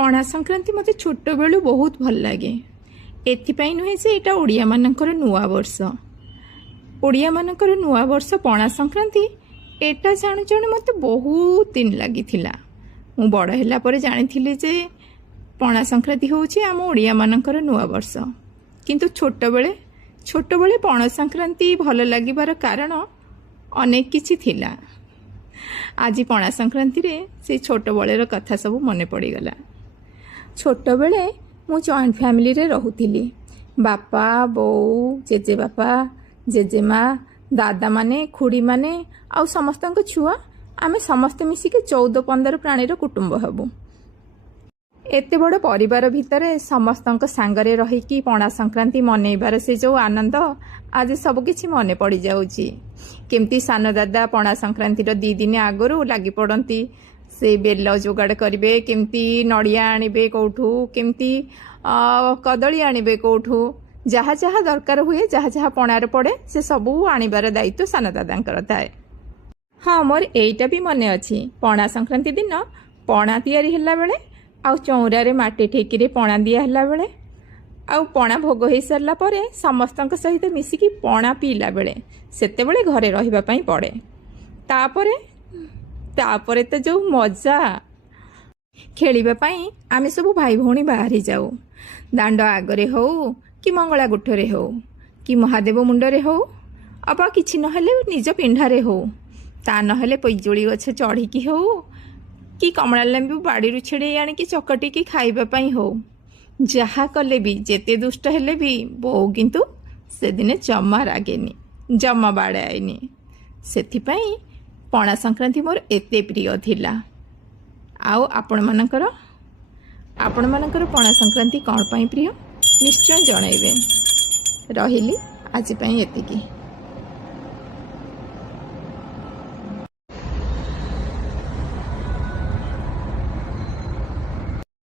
पणा संक्रांति मते छोट बेलू बहुत भल लगे। एथिपाई नुहे जे एटा ओडिया मानकर नुआ वर्ष। ओडिया मानकर नुआ वर्ष पणा संक्रांति एटा जाणु जाणु मते बहुत दिन लगी थिला। मु बड़ होला परे जानिथिली जे पणा संक्रांति होउची आम ओडिया मानकर नुआ वर्ष। किंतु छोट बेले पणा संक्रांति भल लागिबार कारण अनेक किछि थिला। आज पणा संक्रांति रे से छोट बेलेर कथा सब मने पड़ीगला। छोट बेले मु जॉइंट फैमिली रे रहुथिली। बापा बो जेजे बापा जेजेमा दादा माने खुड़ी माने आउ समस्तक छुआ आमे समस्त मिसिके 14-15 प्राणीर कुटुंब हबु। एते बड़ परिवार भितर समस्तक सांगरे रहीकि पणा संक्रांति मनैबार से जो आनंद आज सब किछि मने पड़ी जाउची। केमती सान दादा पणा संक्रांति 2 दिन आगरू लागी पड़ती से बेल जोगाड़ करेंगे, केमती नड़िया आणबे कौठू, केमती कदली आणबे कौठू, जहाँ जहाँ दरकार हुए जहाँ जहाँ पणार पड़े से सबू आणबार दायित्व सान दादांकर थाए। हाँ मोर एइटा भी मने अच्छी। पणा संक्रांति दिन पणा तैयारी हैला बेले आउ चौरारे माटी ठेकी पणा दिया हैला बेले आउ पणा भोग हो सारा पर समस्तक सहित मिसिकी पणा पीला बेले सेते बेले घरे रहिबा पई पड़े। तापरे तो जो मजा खेलिबा पई आमे सब भाई भौणी बाहरी जाऊ। दांड आगरे हो कि मंगला गुठरे हो कि महादेव मुंडरे हो अब किछि नहले निज पिंढारे हो, ता नहले पैजुली गछ चढ़िकी हो कि कमला लेंबू बाड़ी छेड़े आनिकी चकटिकी खाइबा पई हो। जहा कले भी जेते दुष्ट हेले भी बो किंतु से दिने जमा रागेनी, जमा बाड़ाएनी। सेथिपाई पणा संक्रांति मोर एते प्रिय थिला। आउ आपण मानकर पणा संक्रांति कौन पाई प्रिय निश्चय जनइबे। रहिली आज पाई एतिकी।